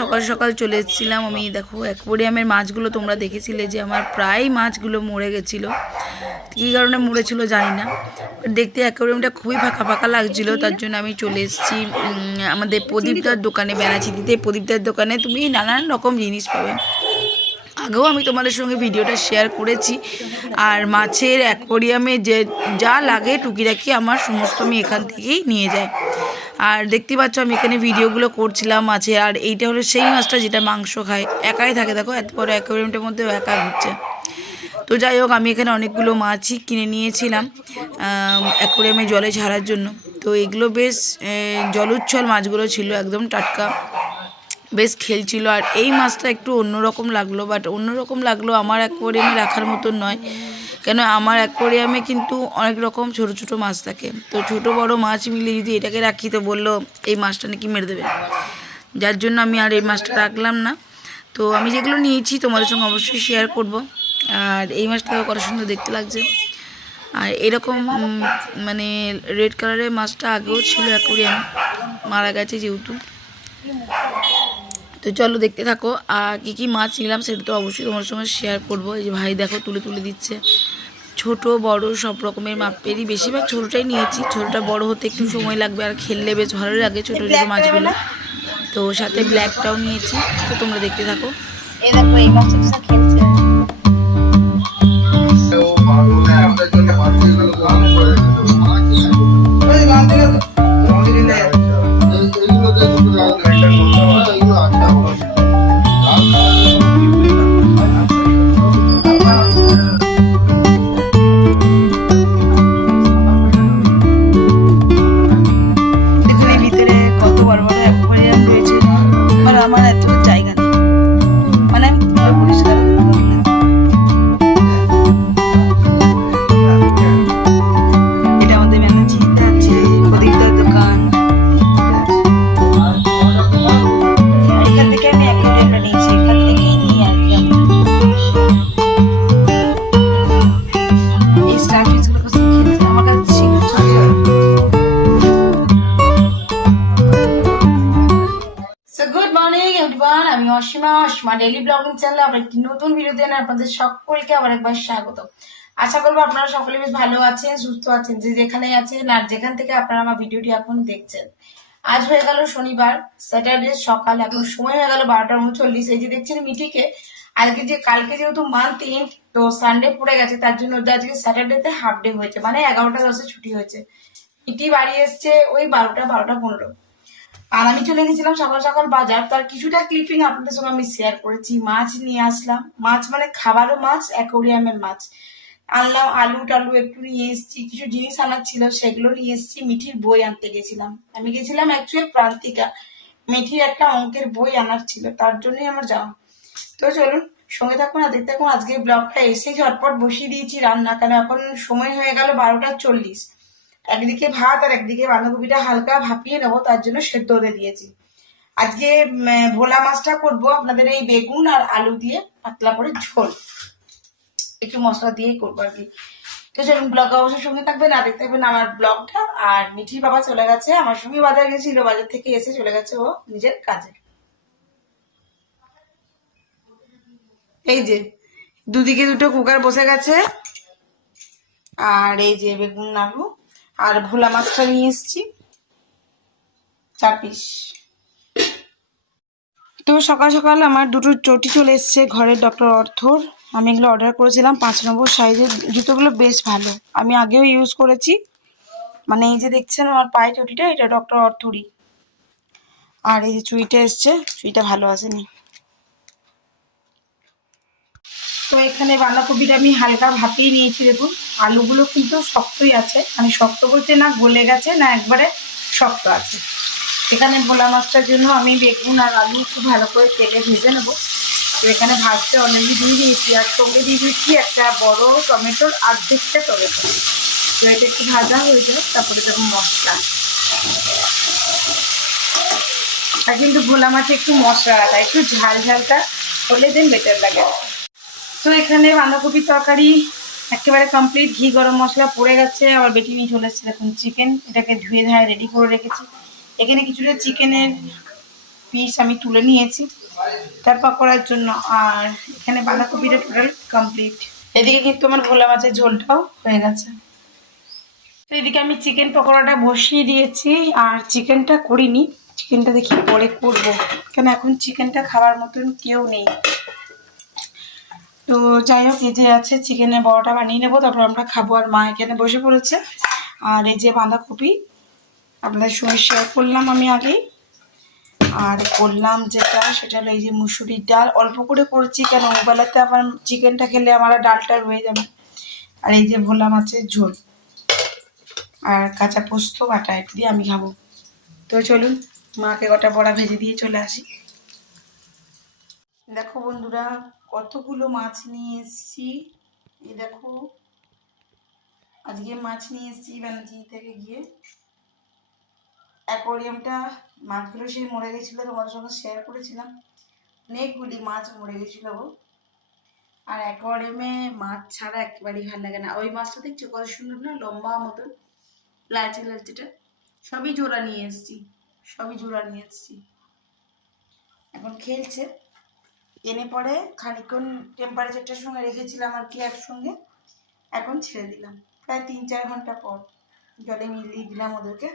সকাল সকাল চলে এসেছিলাম। আমি দেখো অ্যাকোরিয়ামের মাছগুলো তোমরা দেখেছিলে যে আমার প্রায় মাছগুলো মরে গেছিল। কী কারণে মরেছিল জানি না। দেখতে অ্যাকোরিয়ামটা খুবই ফাঁকা ফাঁকা লাগছিল, তার জন্য আমি চলে এসেছি আমাদের প্রদীপদার দোকানে, বেনাচিতিতে প্রদীপদার দোকানে। তুমি নানান রকম জিনিস পাবে। আগেও আমি তোমাদের সঙ্গে ভিডিওটা শেয়ার করেছি। আর মাছের অ্যাকোরিয়ামে যে যা লাগে টুকিটাকি আমার সমস্ত আমি এখান থেকেই নিয়ে যাই। আর দেখতে পাচ্ছ, আমি এখানে ভিডিওগুলো করছিলাম মাছে আর এইটা হলো সেই মাছটা যেটা মাংস খায়। একাই থাকে, দেখো, এত বড় অ্যাকোরিয়ামটার মধ্যে একা ঘুরছে তো যাই হোক, আমি এখানে অনেকগুলো মাছই কিনে নিয়েছিলাম অ্যাকোরিয়ামে জলে ছাড়ার জন্য। তো এগুলো বেশ জলোচ্ছল মাছগুলো ছিল, একদম টাটকা। বেশ খেলছিল, আর এই মাছটা একটু অন্যরকম লাগল বাট অন্যরকম লাগল আমার অ্যাকোয়ারিয়ামে রাখার মতন নয়। কেন আমার অ্যাকোয়ারিয়ামে কিন্তু অনেক রকম ছোট ছোট মাছ থাকে। তো ছোট বড় মাছ মিলে যদি এটাকে রাখি, তো বলল এই মাছটা নাকি মেরে দেবে। যার জন্য আমি আর এই মাছটা রাখলাম না। তো আমি যেগুলো নিয়েছি তোমাদের সঙ্গে অবশ্যই শেয়ার করব। আর এই মাছটা কত সুন্দর দেখতে লাগছে। আর এরকম মানে রেড কালারের মাছটা আগেও ছিল অ্যাকোরিয়ামে, মারা গেছে যেহেতু। তো চলো দেখতে থাকো। আর কী কী মাছ নিলাম সেটা তো অবশ্যই তোমার সঙ্গে শেয়ার করব। এই যে ভাই দেখো তুলে তুলে দিচ্ছে। ছোট বড় সব রকমের মাপেরই বেশিরভাগ ছোটোটাই নিয়েছি। ছোটোটা বড় হতে একটু সময় লাগবে আর খেললে বেশ ভালো লাগে ছোটো ছোটো মাছগুলো। তো সাথে ব্ল্যাকটাও নিয়েছি। তো তোমরা দেখতে থাকো। এই দেখো এই অসীমা অসীমা ডেইলি ব্লগিং চ্যানেলে আবার একটি নতুন ভিডিও দিয়ে আপনাদের সকলকে আবার একবার স্বাগত। আশা করব আপনারা সকলে বেশ ভালো আছেন, সুস্থ আছেন, যে যেখানেই আছেন আর যেখান থেকে আপনারা আমার ভিডিওটি এখন দেখছেন। আজ হয়ে গেল শনিবার স্যাটারডে সকাল, এখন সময় হয়ে গেল বারোটার উনচল্লিশ এই যে দেখছেন মিটিকে, আজকে যে, কালকে যেহেতু মান্থ এন্ড তো সানডে পড়ে গেছে, তার জন্য আজকে স্যাটারডেতে হাফ ডে হয়েছে মানে এগারোটা দশে ছুটি হয়েছে। মিটি বাড়ি এসছে ওই বারোটা বারোটা পনেরো। আর আমি চলে গেছিলাম সকাল সকাল বাজার। তার কিছুটা ক্লিপিং আপনাদের সঙ্গে আমি শেয়ার করেছি। মাছ নিয়ে আসলাম। মাছ মানে খাবারও মাছ অ্যাকোরিয়ামের মাছ। আনলাম আলু টালু একটু নিয়ে এসেছি। কিছু জিনিস আনার ছিল, সেগুলো নিয়ে এসেছি। মিঠির বই আনতে গেছিলাম। আমি গেছিলাম অ্যাকচুয়াল প্রান্তিকা। মিঠির একটা অঙ্কের বই আনার ছিল, তার জন্যই আমার যাওয়া। তো চলুন, সঙ্গে থাকুন আর দেখতে থাকুন। আজকে ব্লগটা এসে ঝটপট বসিয়ে দিয়েছি রান্না। কেন এখন সময় হয়ে গেল বারোটা চল্লিশ। একদিকে ভাত আর একদিকে বাঁধাকপিটা হালকা ভাপিয়ে নেব, তার জন্য সেদ্ধ হতে দিয়েছি। আজকে ভোলা মাছটা করব আপনাদের এই বেগুন আর আলু দিয়ে পাতলা করে ঝোল। একটু মশলা দিয়েই করব আর কি। তো চলুন, ব্লগ অবশ্যই সঙ্গে থাকবেন, আর দেখতে থাকবেন আমার ব্লগটা। আর মিঠির বাবা চলে গেছে, আমার সঙ্গে বাজার গেছিল, বাজার থেকে এসে চলে গেছে ও নিজের কাজে। এই যে, দুদিকে দুটো কুকার বসে গেছে। আর এই যে বেগুন আলু। আর ভোলা মাছটা নিয়ে এসেছি। চার পিস। তো সকাল সকাল আমার দুটো চটি চলে এসছে ঘরের ডক্টর অর্থর। আমি এগুলো অর্ডার করেছিলাম, পাঁচ নম্বর সাইজের জুতোগুলো বেশ ভালো। আমি আগেও ইউজ করেছি। মানে এই যে দেখছেন আমার পায়ে চটিটা, এটা ডক্টর অর্থরই। আর এই যে চুইটা এসছে চুইটা ভালো আসেনি। তো এখানে বাঁধাকপিটা আমি হালকা ভাপিয়ে নিয়েছি দেখুন। আলুগুলো কিন্তু শক্তই আছে। মানে শক্ত বলতে না গলে গেছে, না একবারে শক্ত আছে। এখানে ভোলা মাছটার জন্য আমি বেগুন আর আলু একটু ভালো করে তেলে ভেজে নেব। তো এখানে ভাজতে অলরেডি দিয়ে দিয়েছি। আর সঙ্গে দিয়ে দিয়েছি একটা বড় টমেটোর অর্ধেকটা টমেটো। তো এটা একটু ভাজা হয়ে যায় তারপরে দেবো মশলা। আর কিন্তু ভোলা মাছে একটু মশলা রাখা একটু ঝাল ঝালটা হলে দেন বেটার লাগে। তো এখানে বাঁধাকপির তরকারি, একেবারে কমপ্লিট ঘি, গরম মশলা পড়ে গেছে। আবার বেটি নিয়ে চলে এসেছে দেখুন চিকেন এটাকে ধুয়ে ধায় রেডি করে রেখেছি। এখানে কিছুটা চিকেনের পিস আমি তুলে নিয়েছি। তারপর করার জন্য আর এখানে বাঁধাকপিটা টোটাল কমপ্লিট এদিকে কিন্তু আমার ভোলা মাছের ঝোলটাও হয়ে গেছে। তো এদিকে আমি চিকেন পকোড়াটা বসিয়ে দিয়েছি আর চিকেনটা করিনি। চিকেনটা দেখি পরে করব। কেন এখন চিকেনটা খাওয়ার মতন কেউ নেই। তো যাই হোক, এই যে আছে চিকেনের বড়াটা বানিয়ে নেব, তারপর আমরা খাব আর মা এখানে বসে পড়েছে। আর এই যে বাঁধাকপি, আপনাদের সঙ্গে শেয়ার করলাম আমি আগেই। আর করলাম যেটা, সেটা হলো এই যে মুসুরির ডাল। অল্প করে করছি কেন? ওবেলাতে আবার চিকেনটা খেলে আমার ডালটা রয়ে যাবে। আর এই যে ভোলা মাছের ঝোল। আর কাঁচা পোস্ত, বাটা একটু দিয়ে আমি খাব। তো চলুন, মাকে গোটা বড়া ভেজে দিয়ে চলে আসি। দেখো বন্ধুরা কতগুলো মাছ নিয়ে এসেছি? এই দেখো। আজকে মাছ নিয়ে এসেছি ব্যানার্জি থেকে গিয়ে। অ্যাকোয়ারিয়ামটা মাছগুলো সেই মরে গেছিল, তোমাদের সঙ্গে শেয়ার করেছিলাম। অনেকগুলি মাছ মরে গেছিল আর অ্যাকোয়ারিয়ামে মাছ ছাড়া একেবারেই ভালো লাগে না। ওই মাছটা দেখছ কত সুন্দর না? লম্বা মতন। লালচে, লালচেটা। সবই জোড়া নিয়ে এসছি। সবই জোড়া নিয়ে এসেছি। এখন খেলছে। এনে পরে খানিকক্ষণ টেম্পারেচারটার সঙ্গে রেখেছিলাম আর কি একসঙ্গে, এখন ছেড়ে দিলাম। প্রায় তিন চার ঘণ্টা পর জলে মিলিয়ে দিলাম ওদেরকে।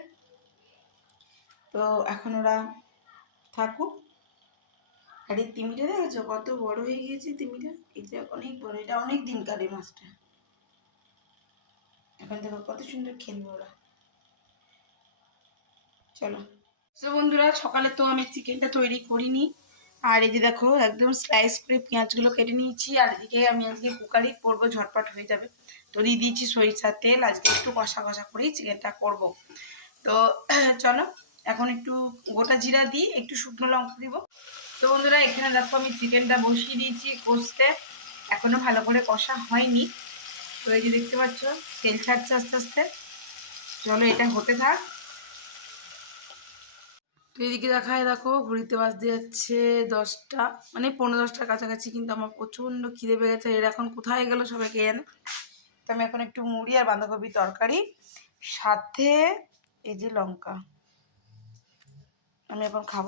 তো এখন ওরা থাকুক। আর এই তিমিটা দেখেছ? কত বড় হয়ে গিয়েছে তিমিটা এটা অনেক বড়, এটা অনেক দিন কাটে মাছটা। এখন দেখো কত সুন্দর খেলবে ওরা। চলো। বন্ধুরা, সকালে তো আমি চিকেনটা তৈরি করিনি। আর এই যে দেখো, একদম স্লাইস করে পেঁয়াজগুলো কেটে নিয়েছি, আর এদিকে আমি আজকে কুকারি করব, ঝটপট হয়ে যাবে। তো দিয়ে দিয়েছি সরিষার তেল, আজকে একটু কষা কষা করেই চিকেনটা করব। তো চলো, এখন একটু গোটা জিরা দিই একটু শুকনো লঙ্কা দিব। তো বন্ধুরা, এখানে দেখো আমি চিকেনটা বসিয়ে দিয়েছি কষতে। এখনও ভালো করে কষা হয়নি। তো এই যে দেখতে পাচ্ছ, তেল ছাড়ছে আস্তে আস্তে। চলো, এটা হতে থাক। তো এদিকে দেখায় দেখো, ঘড়িতে বাজতে যাচ্ছে দশটা মানে পনেরো দশটার কাছাকাছি, কিন্তু আমার প্রচণ্ড খিদে পেয়ে গেছে। এর এখন কোথায় গেল সবাইকে জানে? তো আমি এখন একটু মুড়ি আর বাঁধাকপি তরকারি, সাথে এই যে লঙ্কা, আমি এখন খাব।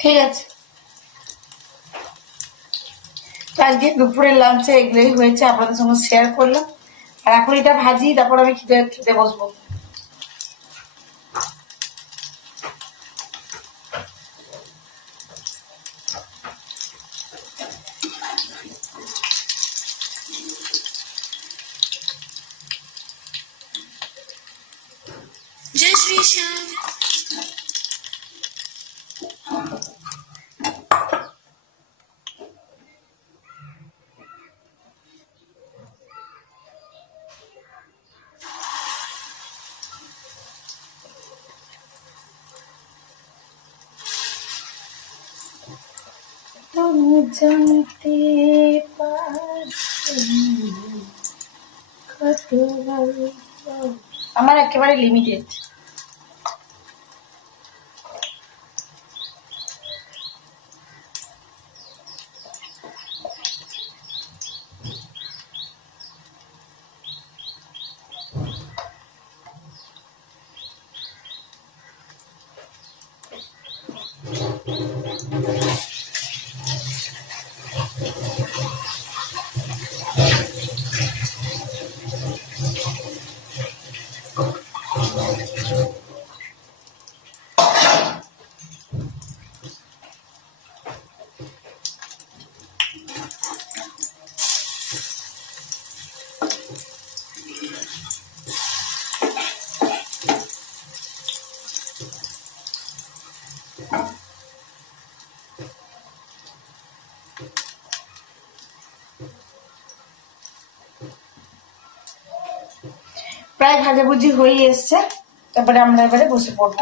ঠিক আছে। আজকে দুপুরের লাঞ্চে এগুলোই হয়েছে, আপনাদের সঙ্গে শেয়ার করলাম। আর এখন এটা ভাজি, তারপর আমি খেতে খেতে বসবো। জয় শ্রী শ্যাম। তুমি জানতে পারছ আমার একেবারে লিমিটেড প্রায় ভাজাভুজি হয়ে এসছে। তারপরে আমরা এবারে বসে পড়ব।